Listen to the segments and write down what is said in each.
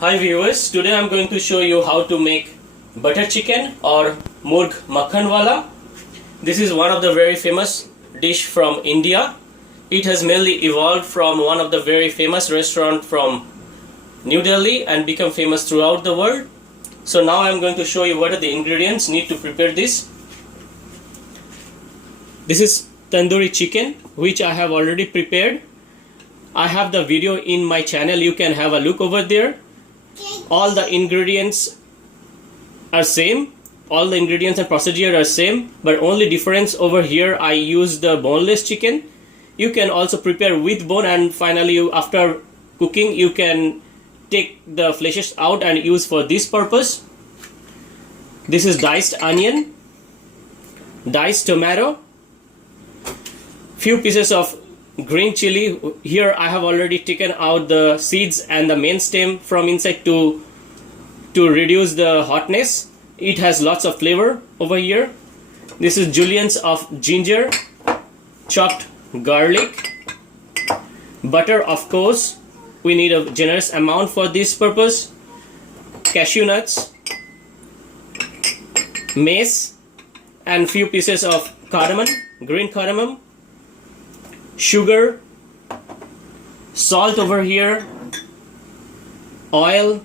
Hi viewers, today I'm going to show you how to make butter chicken or murg makhan wala. This is one of the very famous dish from India. It has mainly evolved from one of the very famous restaurant from New Delhi and become famous throughout the world. So now I'm going to show you what are the ingredients need to prepare this. This is tandoori chicken which I have already prepared. I have the video in my channel, you can have a look over there. All the ingredients are same, all the ingredients and procedure are same, but only difference over here I use the boneless chicken. You can also prepare with bone, and finally after cooking you can take the fleshes out and use for this purpose. This is diced onion, diced tomato, few pieces of green chili. Here I have already taken out the seeds and the main stem from inside to reduce the hotness. It has lots of flavor over here. This is julienne of ginger, chopped garlic, butter of course, we need a generous amount for this purpose, cashew nuts, mace, and few pieces of cardamom, green cardamom, sugar, salt over here, oil,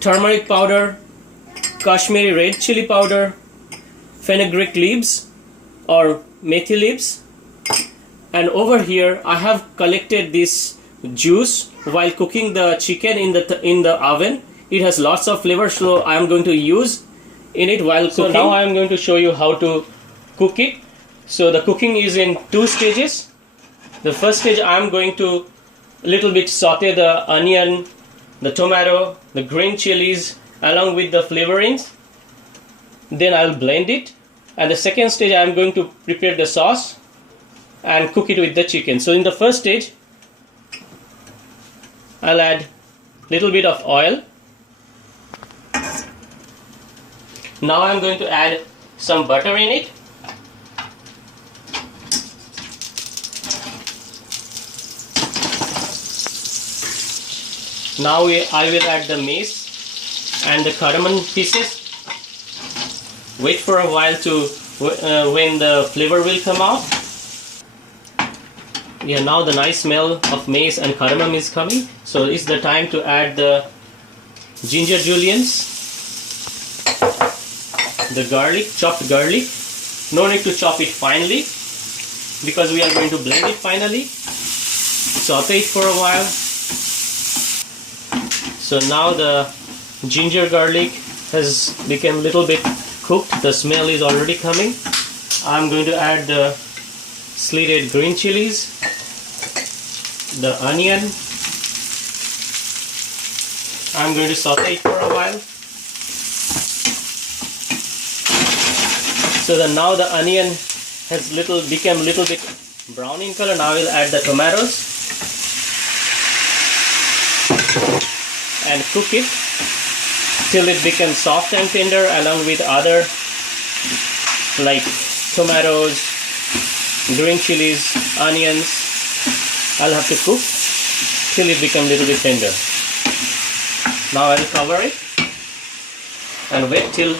turmeric powder, Kashmiri red chili powder, fenugreek leaves or methi leaves, and over here I have collected this juice while cooking the chicken in the oven. It has lots of flavor, so I am going to use in it while cooking. So now I am going to show you how to cook it. So the cooking is in two stages. The first stage I am going to little bit saute the onion, the tomato, the green chilies along with the flavorings. Then I will blend it. And the second stage I am going to prepare the sauce and cook it with the chicken. So in the first stage I'll add little bit of oil. Now I'm going to add some butter in it. Now I will add the mace and the cardamom pieces. Wait for a while to when the flavor will come out. Yeah, now the nice smell of mace and cardamom is coming. So it's the time to add the ginger juliennes, the garlic, chopped garlic. No need to chop it finely because we are going to blend it finally. Saute it for a while. So now the ginger garlic has become a little bit cooked. The smell is already coming. I'm going to add the slitted green chilies, the onion. I'm going to saute it for a while. So now the onion has become a little bit brown in color. Now I will add the tomatoes and cook it till it becomes soft and tender along with other like tomatoes, green chilies, onions. I'll have to cook till it becomes a little bit tender. Now I'll cover it and wait till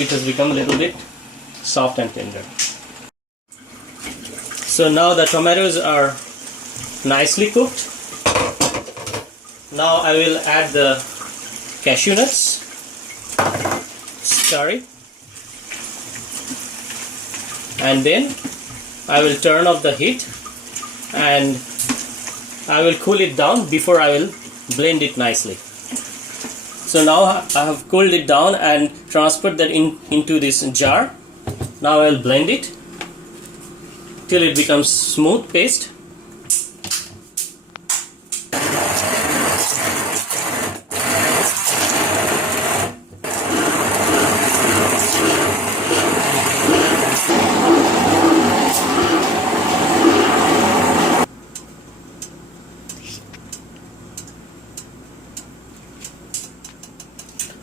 it has become a little bit soft and tender. So now the tomatoes are nicely cooked. Now I will add the cashew nuts, stir it, and then I will turn off the heat and I will cool it down before I will blend it nicely. So now I have cooled it down and transferred that into this jar. Now I will blend it till it becomes smooth paste.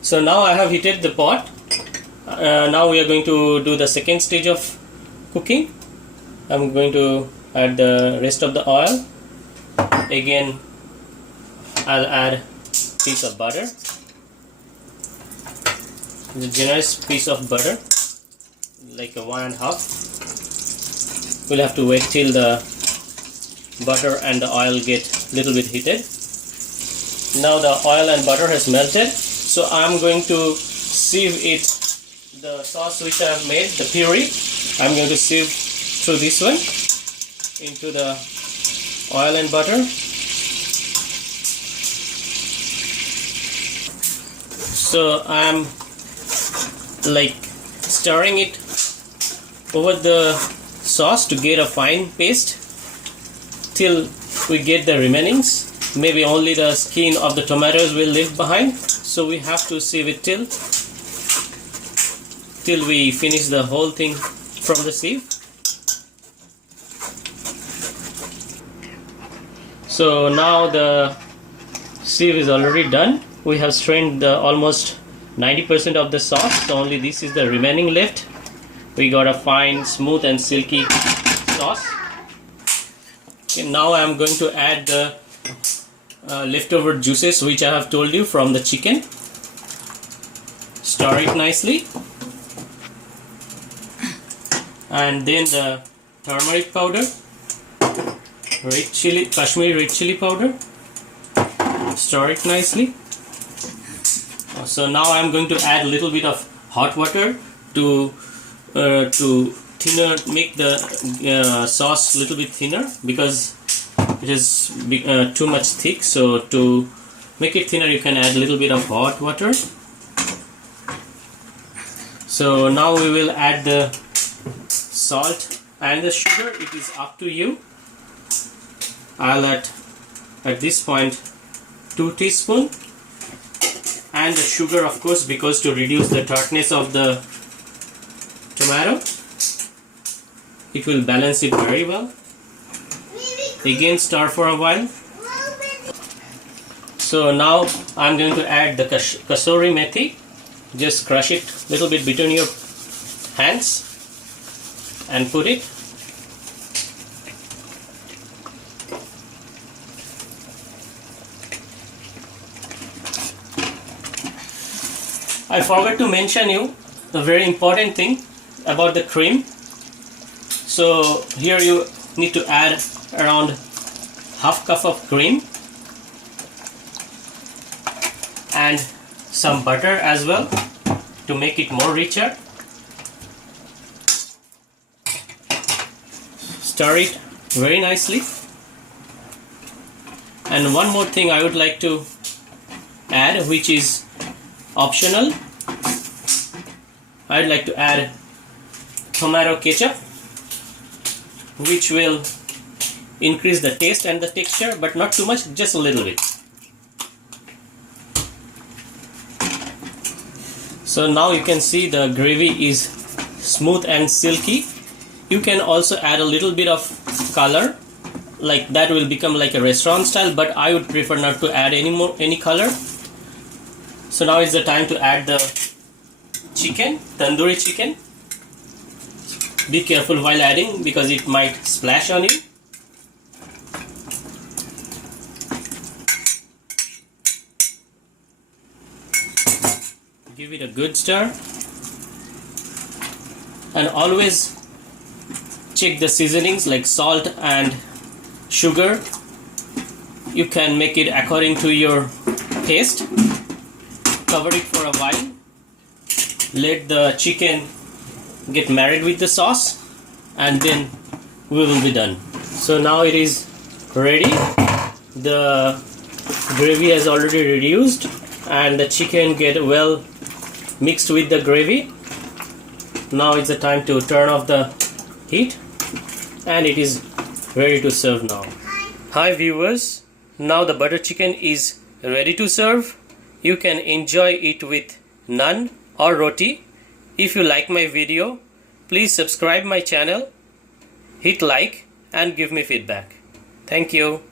So now I have heated the pot. Now we are going to do the second stage of cooking. I'm going to add the rest of the oil. Again I'll add piece of butter. The generous piece of butter, like a 1.5. We'll have to wait till the butter and the oil get little bit heated. Now the oil and butter has melted, so I'm going to sieve it, the sauce which I have made, the puree. I'm going to sieve through this one into the oil and butter. So I'm like stirring it over the sauce to get a fine paste till we get the remainings. Maybe only the skin of the tomatoes will leave behind, so we have to sieve it till we finish the whole thing from the sieve. So now the sieve is already done. We have strained the almost 90% of the sauce, so only this is the remaining left. We got a fine, smooth and silky sauce. Okay, now I am going to add the leftover juices which I have told you from the chicken. Stir it nicely. And then the turmeric powder, red chili, Kashmiri red chili powder. Stir it nicely. So now I am going to add a little bit of hot water to thinner, make the sauce a little bit thinner, because it is too much thick. So to make it thinner, you can add a little bit of hot water. So now we will add the salt and the sugar. It is up to you. I'll add at this point 2 teaspoons. And the sugar, of course, because to reduce the tartness of the tomato, it will balance it very well. Again, stir for a while. So now I'm going to add the kasuri methi. Just crush it a little bit between your hands and put it. I forgot to mention you the very important thing about the cream. So here you need to add around half cup of cream and some butter as well to make it more richer. Stir it very nicely. And one more thing I would like to add, which is optional. I'd like to add tomato ketchup, which will increase the taste and the texture, but not too much, just a little bit. So now you can see the gravy is smooth and silky. You can also add a little bit of color, like that will become like a restaurant style, but I would prefer not to add any color. So now is the time to add the chicken, tandoori chicken. Be careful while adding because it might splash on you. Give it a good stir. And always check the seasonings like salt and sugar. You can make it according to your taste. Cover it for a while. Let the chicken get married with the sauce and then we will be done. So now it is ready. The gravy has already reduced and the chicken get well mixed with the gravy. Now it's the time to turn off the heat and it is ready to serve now. Hi viewers, now the butter chicken is ready to serve. You can enjoy it with naan or roti. If you like my video, please subscribe my channel, hit like and give me feedback. Thank you.